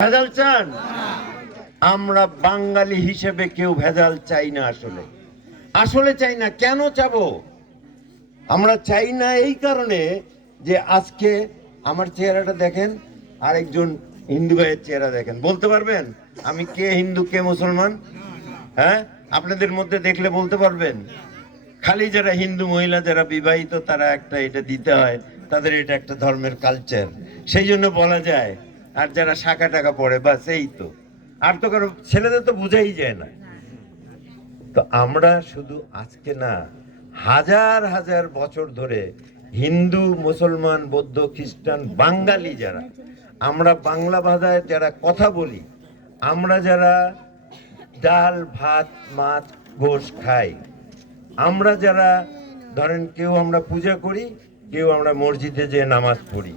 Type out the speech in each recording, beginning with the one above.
ভেজাল চান? আমরা বাঙালি হিসেবে কেউ ভেজাল চাই না আসলে। আসলে চাই না, কেন চাব? আমরা চাই না এই কারণে যে আজকে আমার চেহারাটা দেখেন, আরেকজন হিন্দু ভাইয়ের চেহারা দেখেন। বলতে পারবেন? আমি কে হিন্দু, কে মুসলমান? হ্যাঁ? আপনাদের মধ্যে দেখলে বলতে পারবেন। খালি যারা হিন্দু মহিলা, যারা বিবাহিত, তারা একটা এটা দিতে হয়, তাদের এটা একটা ধর্মের কালচার সেই জন্য বলা যায় আর যারা শাখা টাকা পড়ে, বাস এই তো। আর তো কারও ছেলেদের তো বোঝাই যায় না। তো আমরা শুধু আজকে না, হাজার হাজার বছর ধরে হিন্দু, মুসলমান, বৌদ্ধ, খ্রিস্টান, বাঙালি যারা, আমরা বাংলা ভাষায় যারা কথা বলি, আমরা যারা ডাল, ভাত, মাছ, গোশ খাই, আমরা যারা ধরেন কেউ আমরা পূজা করি, কেউ আমরা মসজিদে যে নামাজ পড়ি।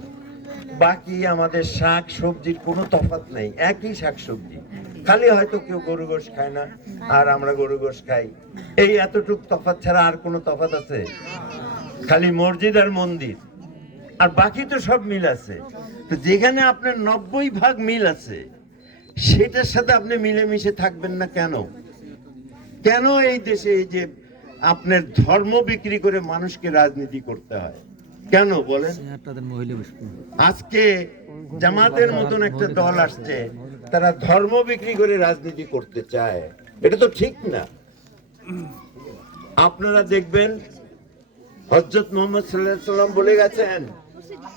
বাকি আমাদের শাক সবজির কোনো তফাৎ নেই, একই শাক সবজি। খালি হয়তো কেউ গরু গোশ খায় না, আর আমরা গরু গোশ খাই। এই এতটুক তফাৎ ছাড়া আর কোনো তফাৎ আছে? খালি মসজিদ আর মন্দির। আর বাকি তো সব মিল আছে। তো যেখানে আপনার নব্বই ভাগ মিল আছে, সেটার সাথে আপনি মিলেমিশে থাকবেন না কেন? কেন এই দেশে এই যে আপনার ধর্ম বিক্রি করে মানুষকে রাজনীতি করতে হয়? কেন বলেন? আজকে জামাতের মতন একটা দল আসছে তারা ধর্ম বিক্রি করে রাজনীতি করতে চায়। এটা তো ঠিক না। আপনারা দেখবেন হজরত মোহাম্মদ সাল্লাম বলে গেছেন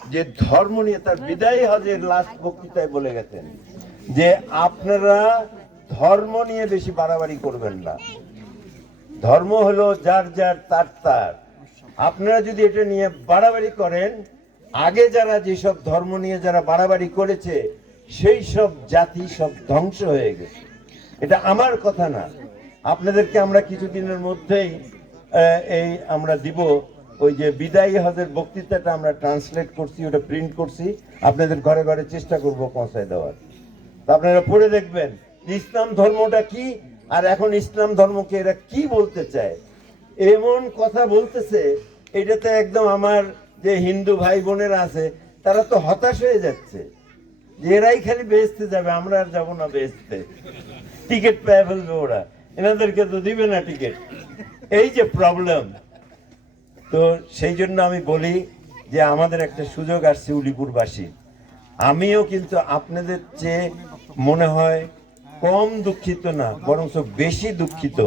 যে ধর্ম নিয়ে তার বিদায় হজের লাস্ট বক্তৃতায় বলে গেছেন যে আপনারা ধর্ম নিয়ে বেশি বাড়াবাড়ি করবেন না। ধর্ম হলো যার যার তার তার। আপনারা যদি এটা নিয়ে বাড়াবাড়ি করেন, আগে যারা যেসব ধর্ম নিয়ে যারা বাড়াবাড়ি করেছে, সেই সব জাতি সব ধ্বংস হয়ে গেছে। এটা আমার কথা না। আপনাদেরকে আমরা কিছুদিনের মধ্যেই এই আমরা দিব, ওই যে বিদায়ী হজের বক্তৃতাটা আমরা ট্রান্সলেট করছি, ওটা প্রিন্ট করছি। আপনাদের ঘরে ঘরে চেষ্টা করব পৌঁছায় দেওয়ার। তা আপনারা পড়ে দেখবেন, ইসলাম ধর্মটা কি, আর এখন ইসলাম ধর্মকে এরা কি বলতে চায়? এমন কথা বলতেছে, এটাতে একদম আমার যে হিন্দু ভাই বোনেরা আছে, তারা তো হতাশ হয়ে যাচ্ছে যে এরাই খালি বেচতে যাবে, আমরা আর যাব না বেচতে টিকিট পেয়ে ফেলবে ওরা। এনাদেরকে তো দিবে না টিকিট। এই যে প্রবলেম তো সেই জন্য আমি বলি যে আমাদের একটা সুযোগ আসছে উলিপুরবাসী। আমিও কিন্তু আপনাদের চেয়ে মনে হয় কম দুঃখিত না বরং বেশি দুঃখিত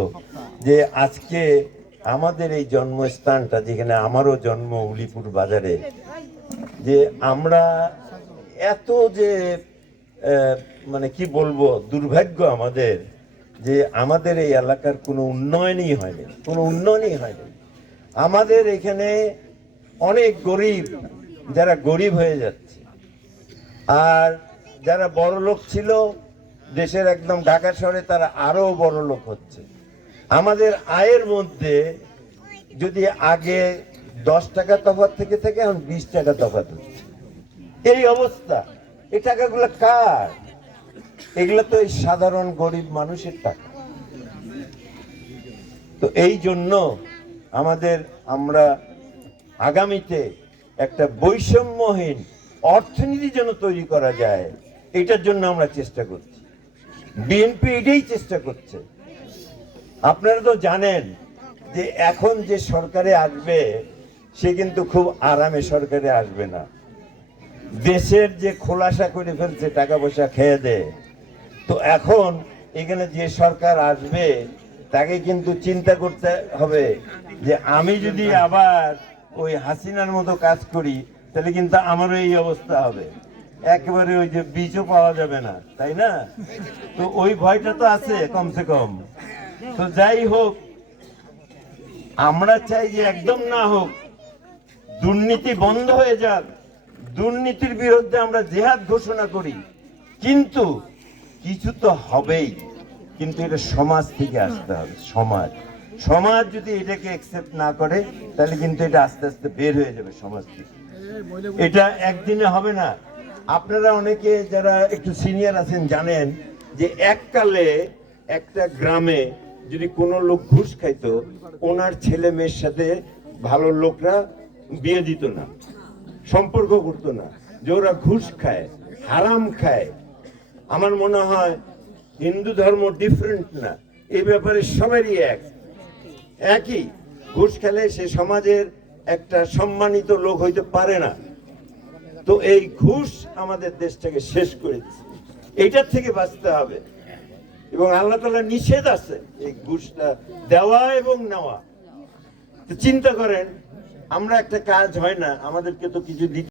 যে আজকে আমাদের এই জন্মস্থানটা যেখানে আমারও জন্ম উলিপুর বাজারে, যে আমরা এত যে মানে কি বলব, দুর্ভাগ্য আমাদের যে আমাদের এই এলাকার কোনো উন্নয়নই হয়নি, কোনো উন্নয়নই হয়নি। আমাদের এখানে অনেক গরিব, যারা গরিব হয়ে যাচ্ছে। আর যারা বড় লোক ছিল, দেশের একদম ঢাকা শহরে তারা আরও বড় লোক হচ্ছে। আমাদের আয়ের মধ্যে যদি আগে দশ টাকা তফাৎ থেকে থেকে, এখন বিশ টাকা তফাৎ হচ্ছে। এই অবস্থা। এই টাকাগুলো কার? এগুলো তো এই সাধারণ গরিব মানুষের টাকা। তো এই জন্য আমাদের আমরা আগামীতে একটা বৈষম্যহীন অর্থনীতি যেন তৈরি করা যায়, এটার জন্য আমরা চেষ্টা করছি। বিএনপি এটাই চেষ্টা করছে। আপনারা তো জানেন যে এখন যে সরকারে আসবে, সে কিন্তু খুব আরামে সরকারে আসবে না। দেশের যে খোলাসা করে ফেলছে, টাকা পয়সা খেয়ে দেয় তো এখন এখানে যে সরকার আসবে, তাকে কিন্তু চিন্তা করতে হবে যে আমি যদি আবার ওই হাসিনার মতো কাজ করি, তাহলে কিন্তু আমারও এই অবস্থা হবে। একেবারে ওই যে বীজও পাওয়া যাবে না, তাই না? তো ওই ভয়টা তো আছে কমসে কম। তো যাই হোক, আমরা চাই যে একদম না হোক, দুর্নীতি বন্ধ হয়ে যাক। দুর্নীতির বিরুদ্ধে আমরা জেহাদ ঘোষণা করি। কিন্তু কিছু তো হবেই। কিন্তু এটা সমাজ থেকে আসতে হবে, সমাজ। সমাজ যদি এটাকে অ্যাকসেপ্ট না করে, তাহলে কিন্তু এটা আস্তে আস্তে বের হয়ে যাবে সমাজ থেকে। এটা একদিনে হবে না। আপনারা অনেকে যারা একটু সিনিয়র আছেন জানেন যে এককালে একটা গ্রামে যদি কোনো লোক ঘুষ খাইতো, ওনার ছেলে মেয়ের সাথে ভালো লোকরা বিয়ে দিত না, সম্পর্ক করতো না। যে ওরা ঘুষ খায়, হারাম খায়, আমার মনে হয় হিন্দু ধর্ম ডিফারেন্ট না। এই ব্যাপারে সবারই এক। একই, ঘুষ খেলে সে সমাজের একটা সম্মানিত লোক হইতে পারে না। তো এই ঘুষ আমাদের দেশটাকে শেষ করে দিচ্ছে। এইটার থেকে বাঁচতে হবে। এবং আল্লাহ তালা নিষেধ আছে এই ঘুষটা দেওয়া এবং নেওয়া। চিন্তা করেন, আমরা একটা কাজ হয় না, আমাদেরকে তো কিছু দিতে